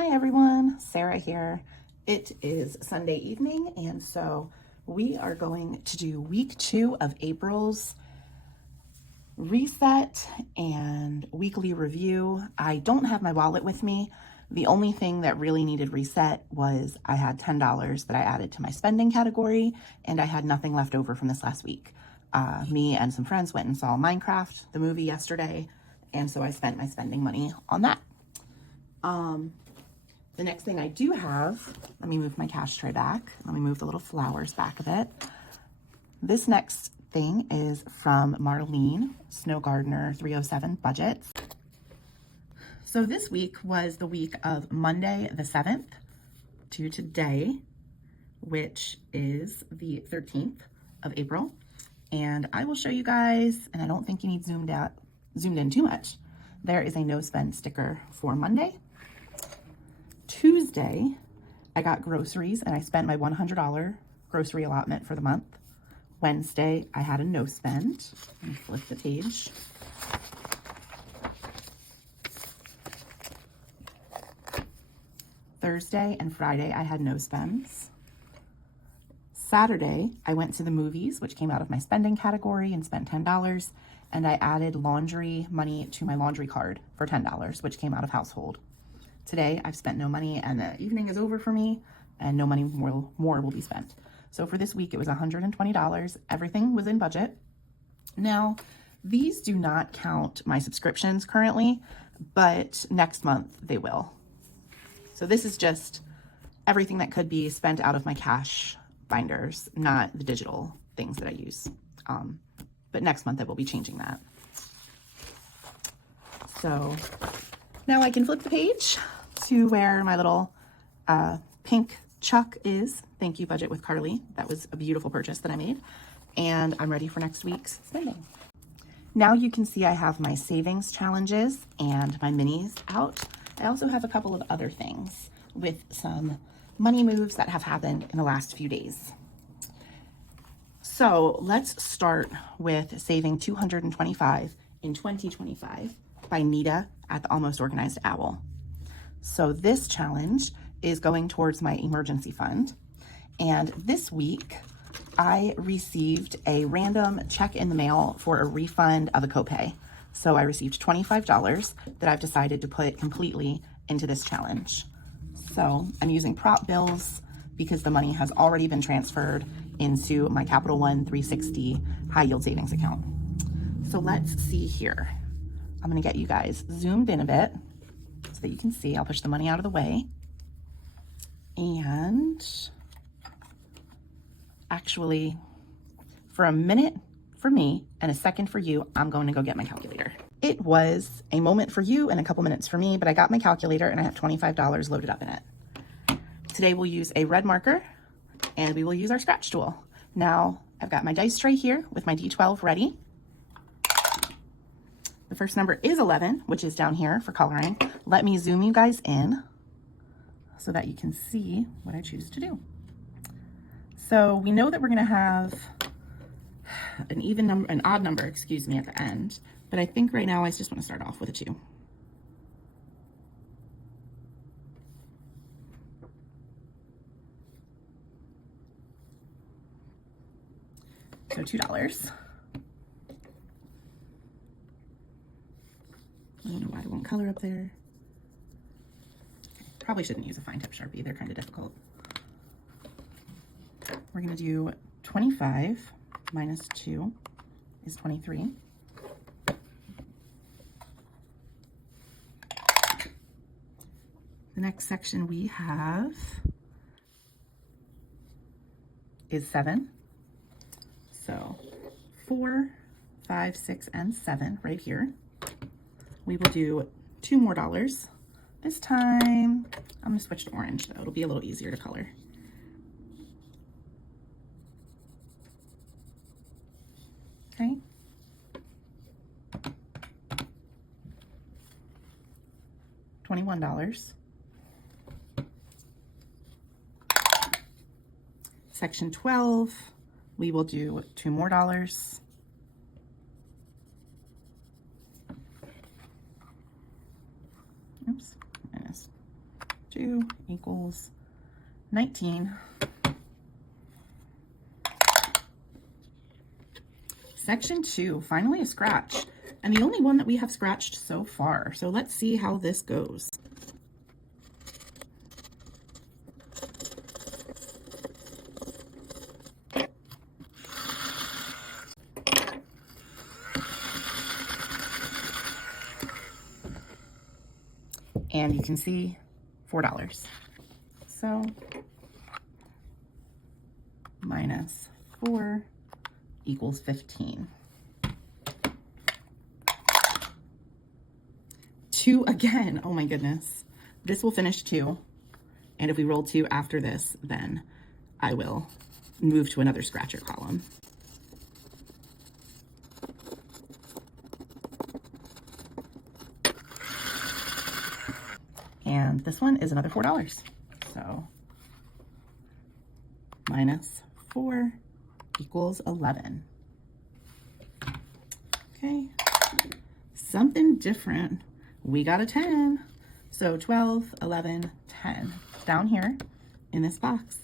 Hi everyone, Sarah here. It is Sunday evening, and so we are going to do week 2 of April's reset and weekly review. I don't have my wallet with me. The only thing that really needed reset was I had $10 that I added to my spending category, and I had nothing left over from this last week. Me and some friends went and saw Minecraft, the movie, yesterday, and so I spent my spending money on that. The next thing I do have, let me move my cash tray back. Let me move the little flowers back a bit. This next thing is from Marlene, Snow Gardener 307 Budgets. So this week was the week of Monday the 7th to today, which is the 13th of April. And I will show you guys, and I don't think you need zoomed in too much. There is a no spend sticker for Monday. Tuesday, I got groceries and I spent my $100 grocery allotment for the month. Wednesday, I had a no spend. Let me flip the page. Thursday and Friday, I had no spends. Saturday, I went to the movies, which came out of my spending category, and spent $10. And I added laundry money to my laundry card for $10, which came out of household. Today, I've spent no money, and the evening is over for me, and no money more will be spent. So for this week, it was $120. Everything was in budget. Now, these do not count my subscriptions currently, but next month they will. So this is just everything that could be spent out of my cash binders, not the digital things that I use. But next month I will be changing that. So now I can flip the page to where my little pink Chuck is. Thank you, Budget with Carly. That was a beautiful purchase that I made. And I'm ready for next week's spending. Now you can see I have my savings challenges and my minis out. I also have a couple of other things with some money moves that have happened in the last few days. So let's start with saving $225 in 2025 by Nita at the Almost Organized Owl. So this challenge is going towards my emergency fund. And this week, I received a random check in the mail for a refund of a copay. So I received $25 that I've decided to put completely into this challenge. So I'm using prop bills because the money has already been transferred into my Capital One 360 high yield savings account. So let's see here. I'm gonna get you guys zoomed in a bit so that you can see. I'll push the money out of the way. And actually, for a minute for me and a second for you, I'm going to go get my calculator. It was a moment for you and a couple minutes for me, but I got my calculator and I have $25 loaded up in it. Today we'll use a red marker and we will use our scratch tool. Now I've got my dice tray here with my D12 ready. The first number is 11, which is down here for coloring. Let me zoom you guys in so that you can see what I choose to do. So we know that we're gonna have an odd number, excuse me, at the end, but I think right now I just wanna start off with a 2. So $2. I don't know why it won't color up there. Probably shouldn't use a fine tip Sharpie, they're kind of difficult. We're gonna do 25 minus 2 is 23. The next section we have is 7. So 4, 5, 6, and 7 right here. We will do $2 more. This time, I'm gonna switch to orange, so it'll be a little easier to color. Okay. $21. Section 12, we will do $2 more. Oops, minus 2 equals 19. Section 2, finally a scratch, and the only one that we have scratched so far. So let's see how this goes. And you can see $4. So minus 4 equals 15. 2 again. Oh my goodness. This will finish 2. And if we roll 2 after this, then I will move to another scratcher column. And this one is another $4. So minus 4 equals 11. Okay, something different. We got a 10. So 12, 11, 10. Down here in this box,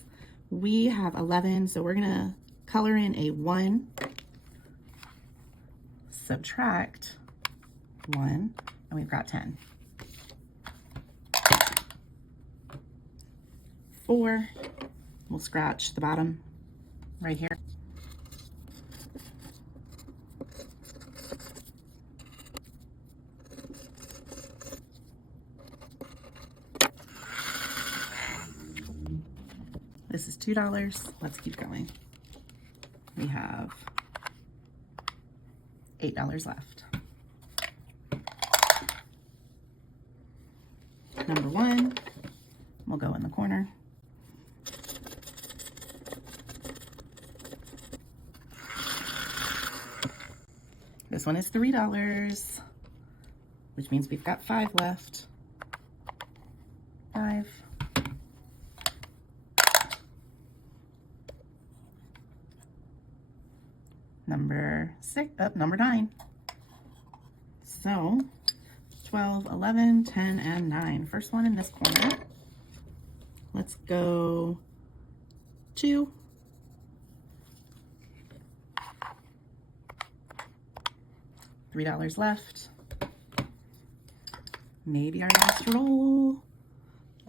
we have 11. So we're gonna color in a 1, subtract 1, and we've got 10. 4, we'll scratch the bottom right here. This is $2. Let's keep going. We have $8 left. Number 1, we'll go in the corner. This one is $3, which means we've got 5 left. 5. Number 9. So 12, 11, 10, and 9. First one in this corner. Let's go 2. $3 left. Maybe our last roll.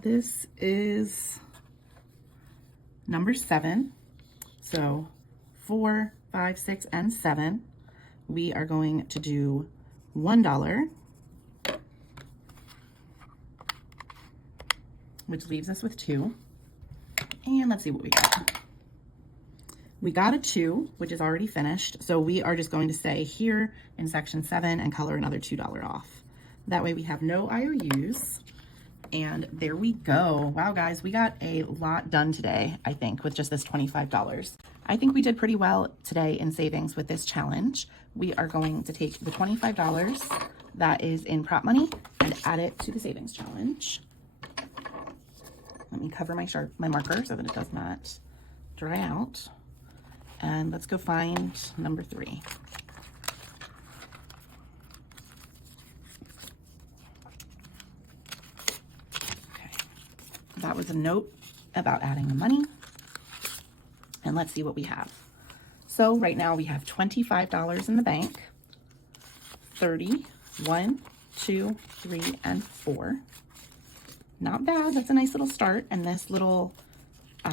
This is number 7. So 4, 5, 6, and 7. We are going to do $1, which leaves us with 2. And let's see what we got. We got a 2, which is already finished. So we are just going to say here in section 7 and color another $2 off. That way we have no IOUs. And there we go. Wow, guys, we got a lot done today, I think, with just this $25. I think we did pretty well today in savings with this challenge. We are going to take the $25 that is in prop money and add it to the savings challenge. Let me cover my marker so that it does not dry out. And let's go find number 3. Okay, that was a note about adding the money. And let's see what we have. So right now we have $25 in the bank. 30, 1, 2, 3, and 4. Not bad. That's a nice little start. And this little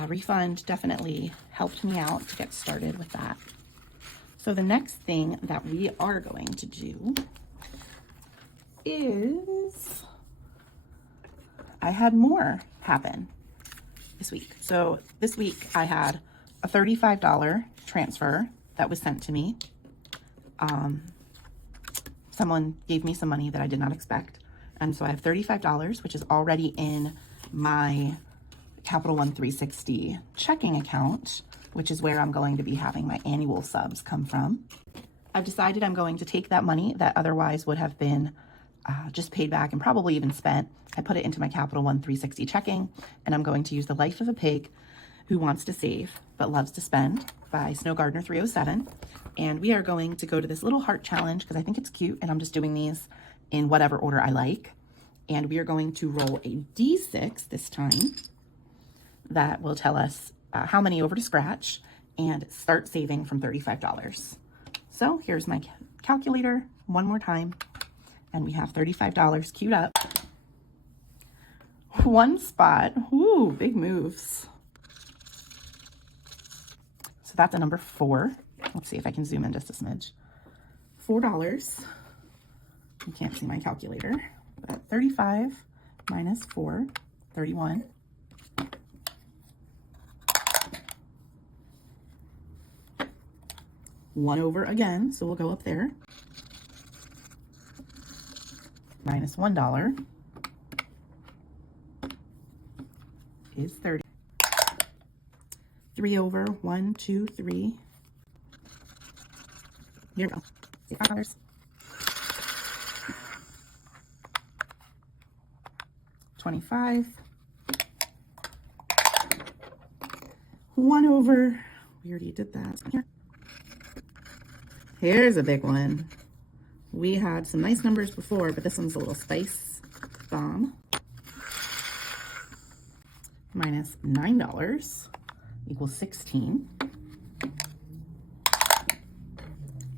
refund definitely helped me out to get started with that. So the next thing that we are going to do is I had more happen this week. So this week I had a $35 transfer that was sent to me. Someone gave me some money that I did not expect. And so I have $35, which is already in my Capital One 360 checking account, which is where I'm going to be having my annual subs come from. I've decided I'm going to take that money that otherwise would have been just paid back and probably even spent. I put it into my Capital One 360 checking, and I'm going to use The Life of a Pig Who Wants to Save But Loves to Spend by Snow Gardener 307. And we are going to go to this little heart challenge because I think it's cute, and I'm just doing these in whatever order I like. And we are going to roll a D6 this time. That will tell us how many over to scratch and start saving from $35. So here's my calculator one more time. And we have $35 queued up. One spot. Ooh, big moves. So that's a number 4. Let's see if I can zoom in just a smidge. $4. You can't see my calculator, but 35 minus 4, 31. One over again, so we'll go up there. Minus $1 is 30. 3 over 1, 2, 3. Here we go. $5. 25. 1 over. We already did that. Here. Here's a big one. We had some nice numbers before, but this one's a little spice bomb. Minus $9 equals 16.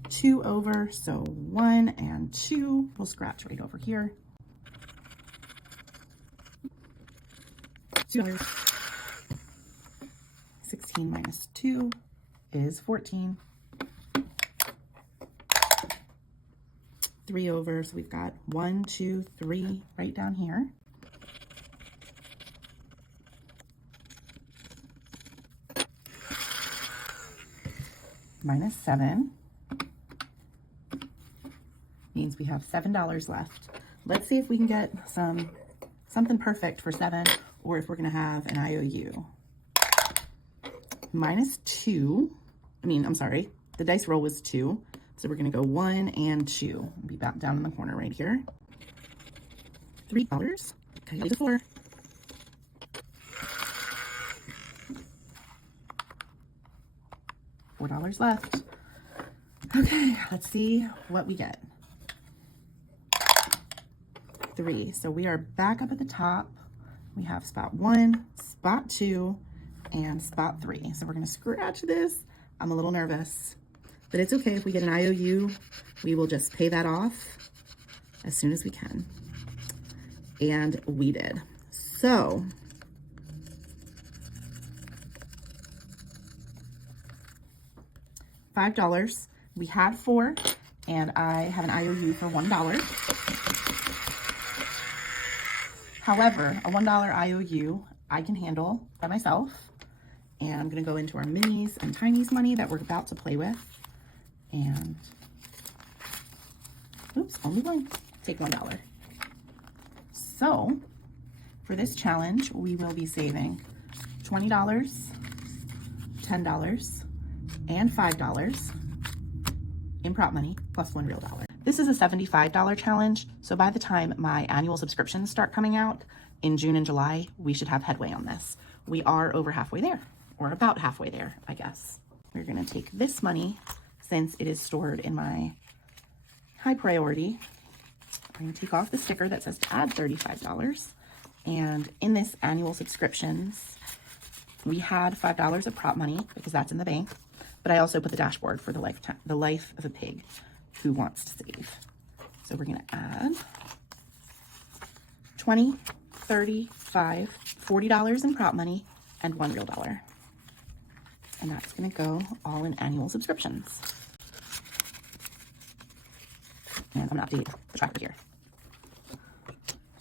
2 over, so 1 and 2. We'll scratch right over here. $2. 16 minus 2 is 14. 3 over, so we've got 1, 2, 3 right down here. Minus 7 means we have $7 left. Let's see if we can get something perfect for 7, or if we're going to have an IOU. Minus 2. I'm sorry. The dice roll was 2. So we're going to go 1 and 2. We'll be back down in the corner right here. $3. Okay, 4. $4 left. Okay, let's see what we get. 3. So we are back up at the top. We have spot 1, spot 2, and spot 3. So we're going to scratch this. I'm a little nervous. But it's okay if we get an IOU, we will just pay that off as soon as we can. And we did. So, $5. We had 4, and I have an IOU for $1. However, a $1 IOU I can handle by myself. And I'm going to go into our minis and tinies money that we're about to play with. And, oops, only one. Take $1. So, for this challenge, we will be saving $20, $10, and $5 in prop money, plus $1 real dollar. This is a $75 challenge, so by the time my annual subscriptions start coming out in June and July, we should have headway on this. We are over halfway there, or about halfway there, I guess. We're going to take this money, since it is stored in my high priority. I'm going to take off the sticker that says to add $35. And in this annual subscriptions, we had $5 of prop money because that's in the bank. But I also put the dashboard for the life of a pig who wants to save. So we're going to add 20, 35, $40 in prop money, and $1 real dollar. And that's going to go all in annual subscriptions. And I'm going to update the tracker here.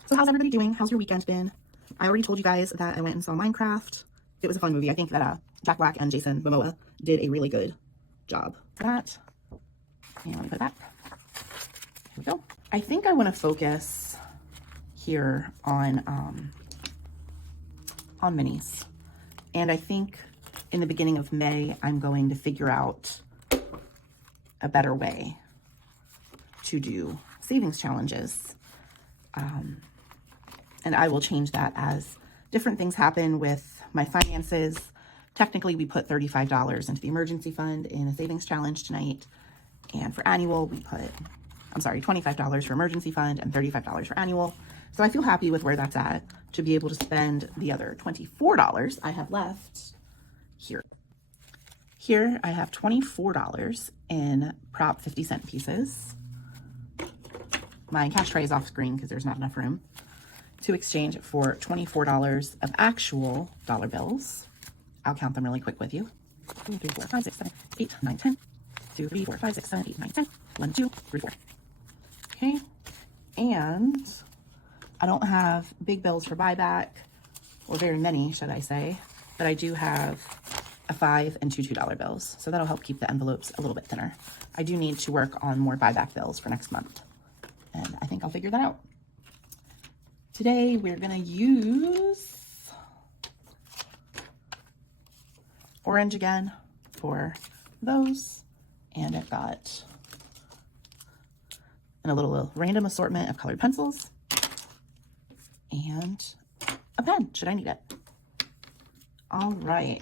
So how's everybody doing? How's your weekend been? I already told you guys that I went and saw Minecraft. It was a fun movie. I think that Jack Black and Jason Momoa did a really good job for that. And let me put that. Here we go. I think I want to focus here on minis. And I think in the beginning of May, I'm going to figure out a better way to do savings challenges. And I will change that as different things happen with my finances. Technically, we put $35 into the emergency fund in a savings challenge tonight. And for annual, we put, $25 for emergency fund and $35 for annual. So I feel happy with where that's at to be able to spend the other $24 I have left here. Here I have $24 in prop 50-cent pieces. My cash tray is off screen because there's not enough room to exchange for $24 of actual dollar bills. I'll count them really quick with you. 2, 3, 4, 5, 6, 7, 8, 9, 10. 2, 3, 4, 5, 6, 7, 8, 9, 10. 1, 2, 3, 4. Okay. And I don't have big bills for buyback, or very many, should I say, but I do have a $5 and 2 $2 bills. So that'll help keep the envelopes a little bit thinner. I do need to work on more buyback bills for next month, and I think I'll figure that out. Today, we're gonna use orange again for those, and I've got a little random assortment of colored pencils and a pen, should I need it. All right.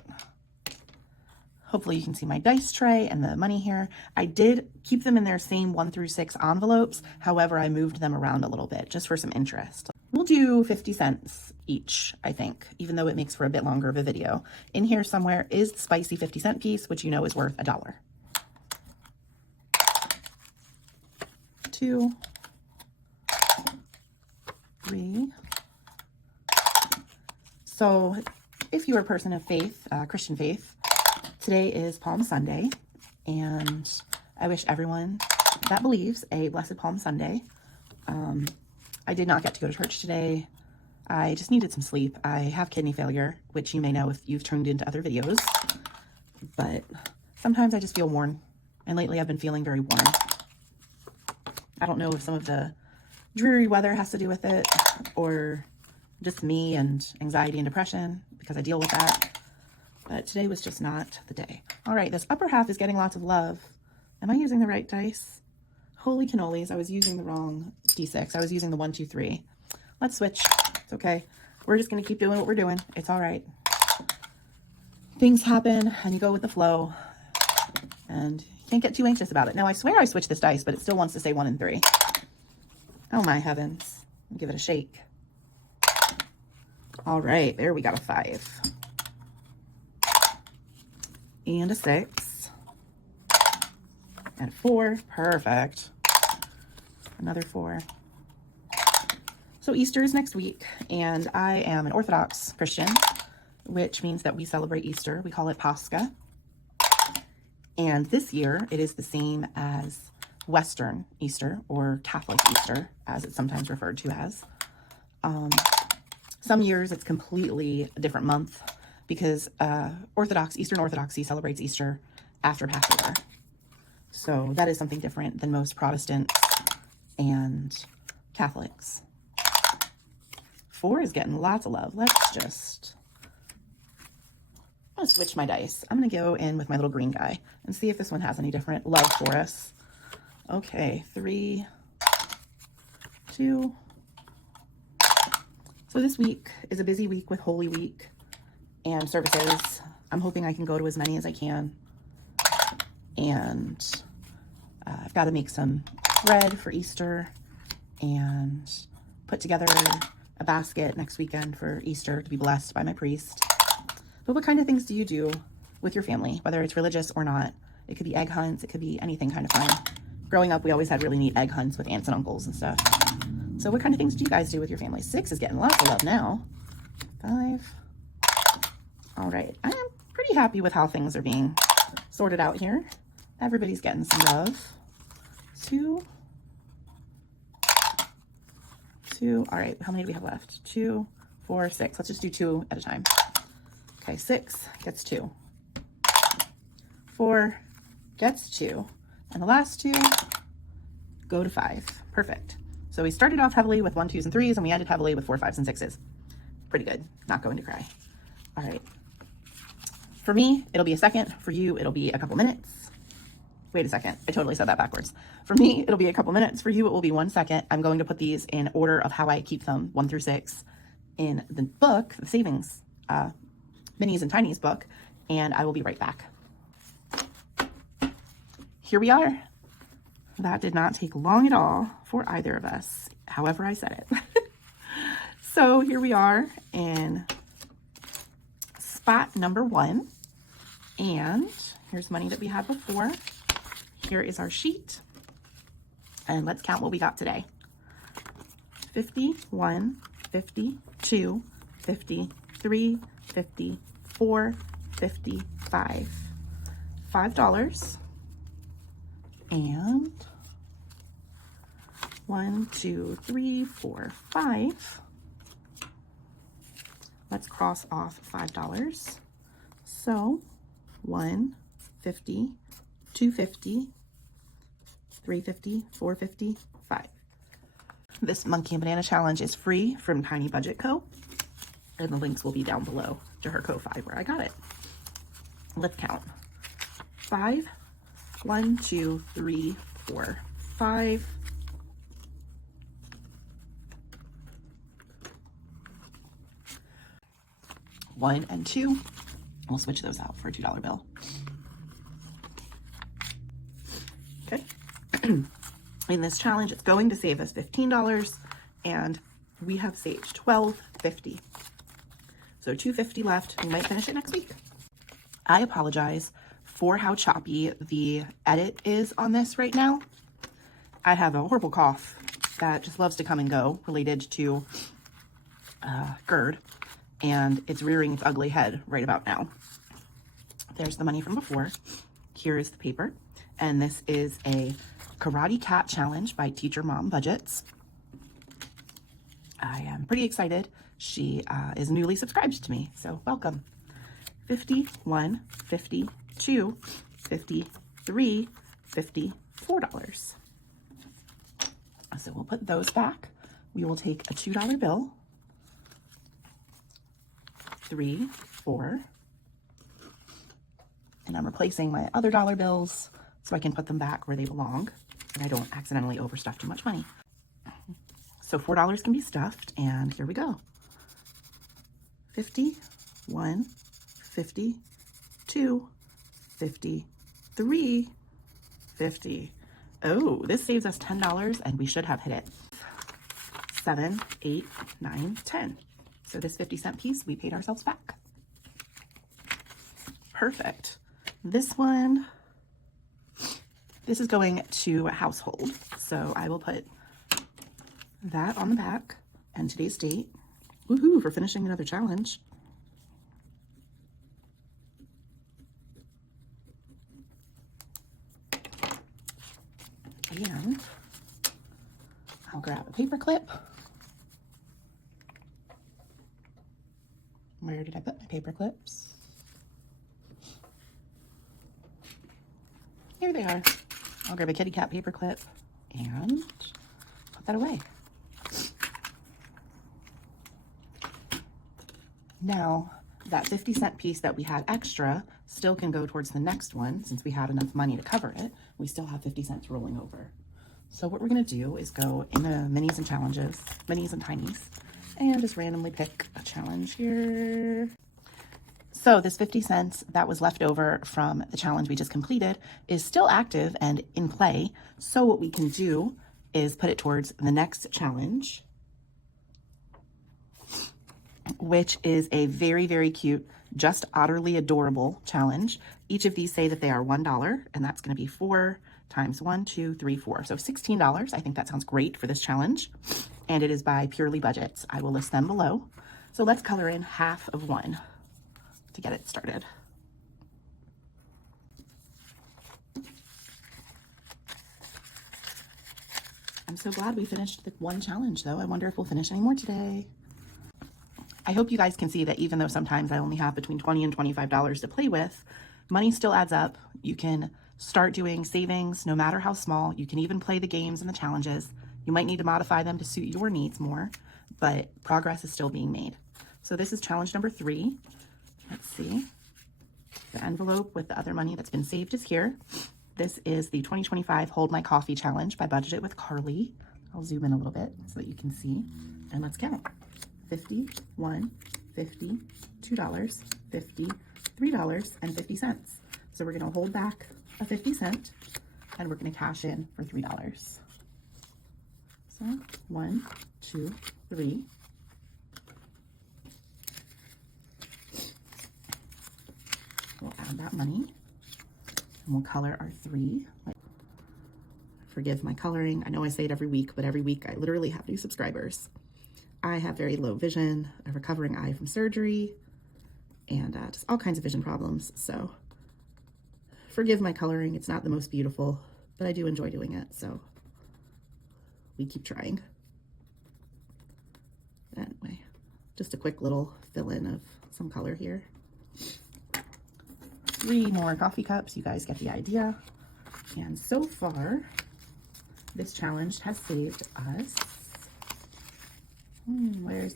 Hopefully you can see my dice tray and the money here. I did keep them in their same 1 through 6 envelopes. However, I moved them around a little bit just for some interest. We'll do 50 cents each, I think, even though it makes for a bit longer of a video. In here somewhere is the spicy 50-cent piece, which you know is worth $1. 2, 3. So if you're a person of faith, Christian faith, today is Palm Sunday, and I wish everyone that believes a blessed Palm Sunday. I did not get to go to church today. I just needed some sleep. I have kidney failure, which you may know if you've tuned into other videos, but sometimes I just feel worn, and lately I've been feeling very worn. I don't know if some of the dreary weather has to do with it, or just me and anxiety and depression, because I deal with that. But today was just not the day. All right, this upper half is getting lots of love. Am I using the right dice? Holy cannolis, I was using the wrong D6. I was using the 1, 2, 3. Let's switch. It's okay. We're just gonna keep doing what we're doing. It's all right. Things happen and you go with the flow, and you can't get too anxious about it. Now, I swear I switched this dice, but it still wants to say 1 and 3. Oh my heavens. Give it a shake. All right, there we got a 5. And a 6. And a 4. Perfect. Another 4. So Easter is next week, and I am an Orthodox Christian, which means that we celebrate Easter. We call it Pascha. And this year, it is the same as Western Easter, or Catholic Easter, as it's sometimes referred to as. Some years it's completely a different month, because Eastern Orthodoxy celebrates Easter after Passover. So that is something different than most Protestants and Catholics. 4 is getting lots of love. I'm gonna switch my dice. I'm gonna go in with my little green guy and see if this one has any different love for us. Okay, 3, 2. So this week is a busy week with Holy Week and services. I'm hoping I can go to as many as I can. And I've got to make some bread for Easter and put together a basket next weekend for Easter to be blessed by my priest. But what kind of things do you do with your family, whether it's religious or not? It could be egg hunts. It could be anything kind of fun. Growing up, we always had really neat egg hunts with aunts and uncles and stuff. So what kind of things do you guys do with your family? 6 is getting lots of love now. 5. All right. I am pretty happy with how things are being sorted out here. Everybody's getting some love. 2. All right. How many do we have left? 2, 4, 6. Let's just do 2 at a time. Okay. 6 gets 2. 4 gets 2. And the last 2 go to 5. Perfect. So we started off heavily with 1, 2s, and 3s, and we ended heavily with 4, 5s, and 6s. Pretty good. Not going to cry. All right. For me, it'll be a second. For you, it'll be a couple minutes. Wait a second. I totally said that backwards. For me, it'll be a couple minutes. For you, it will be 1 second. I'm going to put these in order of how I keep them, 1 through 6, in the book, the savings, Minis and Tinies book, and I will be right back. Here we are. That did not take long at all for either of us, however I said it. So here we are in spot number 1. And here's money that we had before. Here is our sheet. And let's count what we got today. 51, 52, 53, 54, 55. $5. And 1, 2, 3, 4, 5. Let's cross off $5. So 150, 250, 350, 450, 5. This Monkey and Banana Challenge is free from Tiny Budget Co. And the links will be down below to her Ko-Fi where I got it. Let's count. 5, 1, 2, 3, 4, 5. One and 2. We'll switch those out for a $2 bill. Okay. In this challenge, it's going to save us $15, and we have saved $12.50. So $2.50 left. We might finish it next week. I apologize for how choppy the edit is on this right now. I have a horrible cough that just loves to come and go related to GERD, and it's rearing its ugly head right about now. There's the money from before. Here is the paper, and this is a Karate Cat Challenge by Teacher Mom Budgets. I am pretty excited. She is newly subscribed to me, so welcome. 51, 52, 53, $54. So we'll put those back. We will take a $2 bill. 3, 4. And I'm replacing my other dollar bills so I can put them back where they belong and I don't accidentally overstuff too much money. So $4 can be stuffed, and here we go. 51, 52, 53, 50. Oh, this saves us $10, and we should have hit it. 7, 8, 9, 10. So this 50-cent piece, we paid ourselves back. Perfect. This one, this is going to household. So I will put that on the back and today's date. Woohoo, for finishing another challenge. And I'll grab a paper clip. Where did I put my paper clips? Here they are. I'll grab a kitty cat paper clip and put that away. Now, that 50-cent piece that we had extra still can go towards the next one since we had enough money to cover it. We still have 50 cents rolling over. So what we're going to do is go in the minis and challenges, minis and tinies, and just randomly pick a challenge here. So this 50 cents that was left over from the challenge we just completed is still active and in play. So what we can do is put it towards the next challenge, which is a very, very cute, just utterly adorable challenge. Each of these say that they are $1, and that's going to be 4 times 1, 2, 3, 4. So $16. I think that sounds great for this challenge. And it is by Purely Budgets. I will list them below. So let's color in half of one to get it started. I'm so glad we finished the one challenge, though. I wonder if we'll finish any more today. I hope you guys can see that even though sometimes I only have between $20 and $25 to play with, money still adds up. You can start doing savings no matter how small. You can even play the games and the challenges. You might need to modify them to suit your needs more, but progress is still being made. So this is challenge number 3. Let's see. The envelope with the other money that's been saved is here. This is the 2025 Hold My Coffee Challenge by Budget with Carly. I'll zoom in a little bit so that you can see. And let's count. 50, 1, 50, $2, 50, $3, and 50 cents. So we're going to hold back a 50 cent and we're going to cash in for $3. So 1, 2, 3, We'll add that money and we'll color our 3. Forgive my coloring. I know I say it every week, but every week I literally have new subscribers. I have very low vision, a recovering eye from surgery, and just all kinds of vision problems. So forgive my coloring. It's not the most beautiful, but I do enjoy doing it. So we keep trying. Anyway, just a quick little fill in of some color here. 3 more coffee cups. You guys get the idea. And so far, this challenge has saved us, where's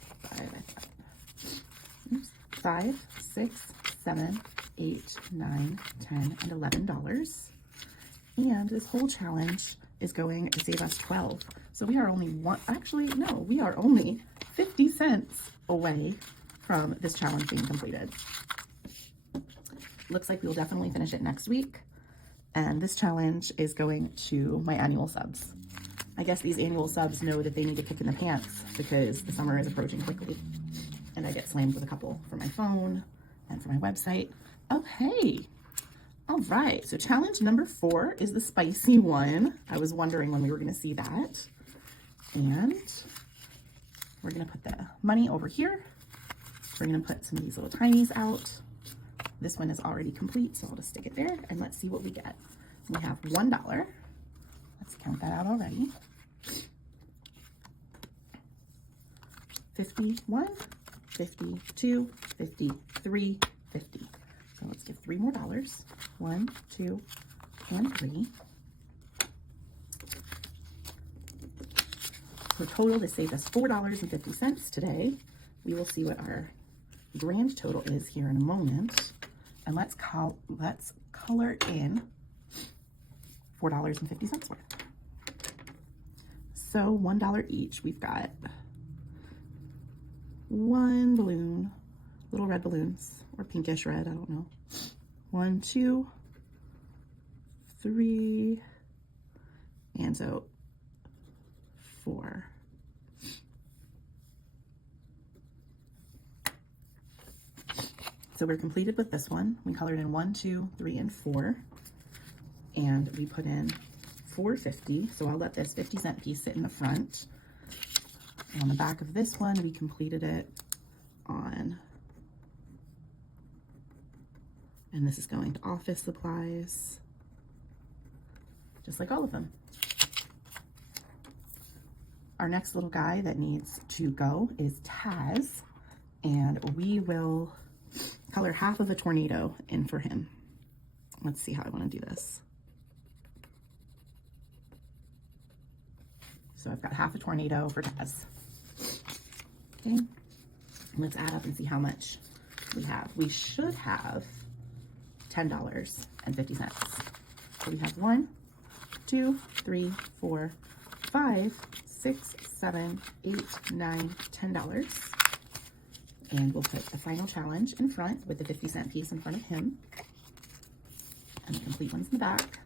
5, 6, 7, 8, 9, 10, and $11. And this whole challenge is going to save us 12. So we are only we are only 50 cents away from this challenge being completed. Looks like we'll definitely finish it next week. And this challenge is going to my annual subs. I guess these annual subs know that they need a kick in the pants because the summer is approaching quickly. And I get slammed with a couple for my phone and for my website. Oh, hey. All right, so challenge number 4 is the spicy one. I was wondering when we were gonna see that. And we're gonna put the money over here. We're gonna put some of these little tinies out. This one is already complete, so I'll just stick it there and let's see what we get. We have $1. Let's count that out already. 51, 52, 53, 50. So let's give 3 more dollars. 1, 2, and 3. So total, this saved us $4.50 today. We will see what our grand total is here in a moment. And let's color in $4.50 worth. So $1 each. We've got 1 balloon, little red balloons, or pinkish red, I don't know. 1, 2, 3, and so 4. So we're completed with this one. We colored in 1, 2, 3, and 4. And we put in $4.50. So I'll let this 50-cent piece sit in the front. And on the back of this one, we completed it on, and this is going to office supplies, just like all of them. Our next little guy that needs to go is Taz, and we will color half of a tornado in for him. Let's see how I want to do this. So I've got half a tornado for Taz. Okay, let's add up and see how much we have. We should have $10.50. So we have 1, 2, 3, 4, 5, 6, 7, 8, 9, $10. And we'll put the final challenge in front with the 50-cent piece in front of him. And the complete one's in the back.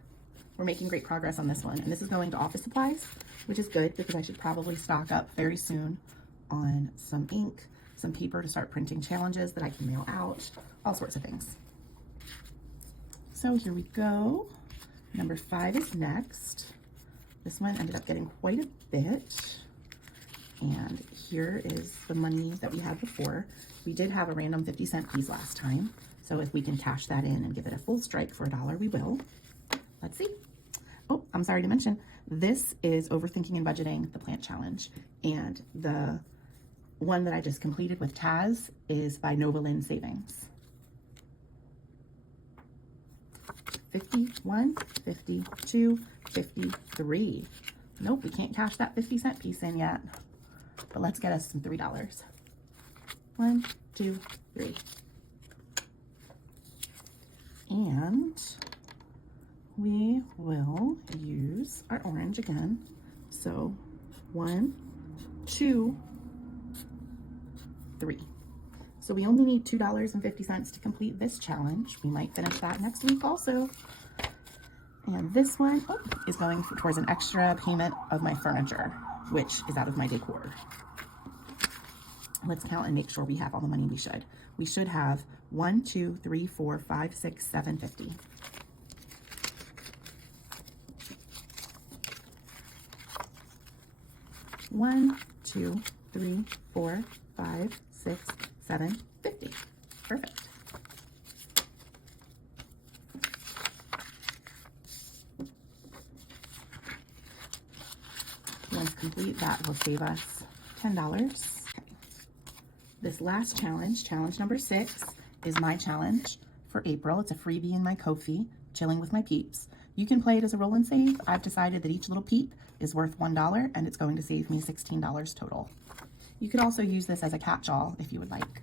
We're making great progress on this one. And this is going to office supplies, which is good because I should probably stock up very soon on some ink, some paper to start printing challenges that I can mail out, all sorts of things. So here we go. Number 5 is next. This one ended up getting quite a bit. And here is the money that we had before. We did have a random 50-cent piece last time. So if we can cash that in and give it a full strike for $1, we will. Let's see. Oh, I'm sorry to mention, this is Overthinking and Budgeting, the plant challenge. And the one that I just completed with Taz is by Novalin Savings. 51, 52, 53. Nope, we can't cash that 50-cent piece in yet. But let's get us some $3. 1, 2, 3. And we will use our orange again. So 1, 2, 3. So we only need $2.50 to complete this challenge. We might finish that next week also. And this one is going towards an extra payment of my furniture, which is out of my decor. Let's count and make sure we have all the money we should. We should have 1, 2, 3, 4, 5, 6, 7, 50. One, 2, 3, 4, 5, 6, 7, 50. Perfect. Once complete, that will save us $10. Okay. This last challenge, challenge number 6, is my challenge for April. It's a freebie in my Ko-fi, Chilling with My Peeps. You can play it as a roll and save. I've decided that each little peep is worth $1 and it's going to save me $16 total. You could also use this as a catch-all if you would like.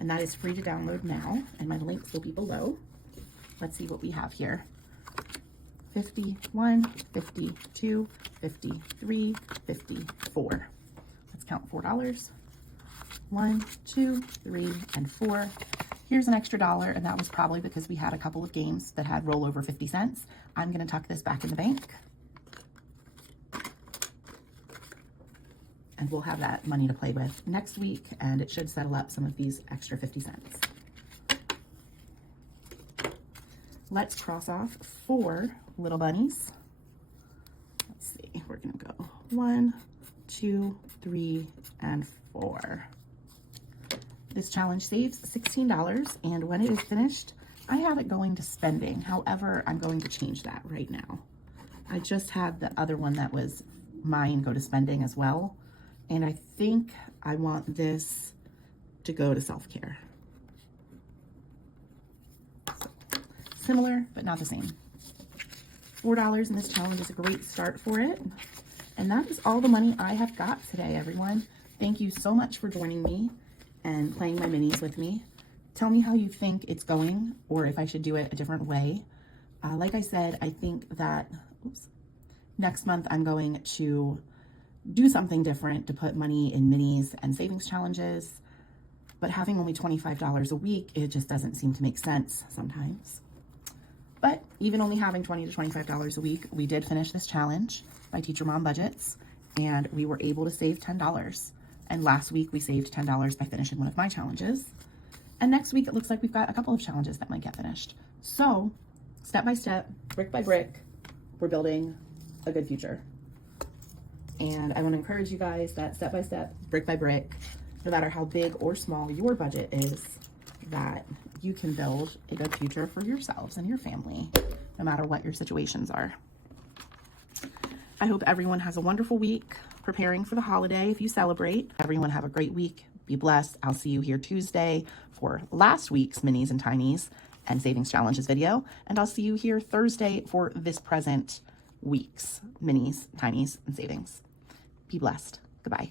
And that is free to download now, and my links will be below. Let's see what we have here. 51, 52, 53, 54. Let's count $4. 1, 2, 3, and 4. Here's an extra $1, and that was probably because we had a couple of games that had roll over 50 cents. I'm going to tuck this back in the bank. And we'll have that money to play with next week, and it should settle up some of these extra 50 cents. Let's cross off 4 little bunnies. Let's see, we're gonna go 1, 2, 3, and 4. This challenge saves $16, and when it is finished, I have it going to spending. However, I'm going to change that right now. I just had the other one that was mine go to spending as well, and I think I want this to go to self-care. Similar, but not the same. $4 in this challenge is a great start for it. And that is all the money I have got today, everyone. Thank you so much for joining me and playing my minis with me. Tell me how you think it's going, or if I should do it a different way. Like I said, I think that next month I'm going to do something different to put money in minis and savings challenges. But having only $25 a week, it just doesn't seem to make sense sometimes. But even only having $20 to $25 a week, we did finish this challenge by Teacher Mom Budgets, and we were able to save $10. And last week we saved $10 by finishing one of my challenges. And next week it looks like we've got a couple of challenges that might get finished. So step by step, brick by brick, we're building a good future. And I want to encourage you guys that step by step, brick by brick, no matter how big or small your budget is, that you can build a good future for yourselves and your family, no matter what your situations are. I hope everyone has a wonderful week preparing for the holiday if you celebrate. Everyone have a great week. Be blessed. I'll see you here Tuesday for last week's Minis and Tinies and Savings Challenges video. And I'll see you here Thursday for this present week's Minis, Tinies, and Savings. Be blessed. Goodbye.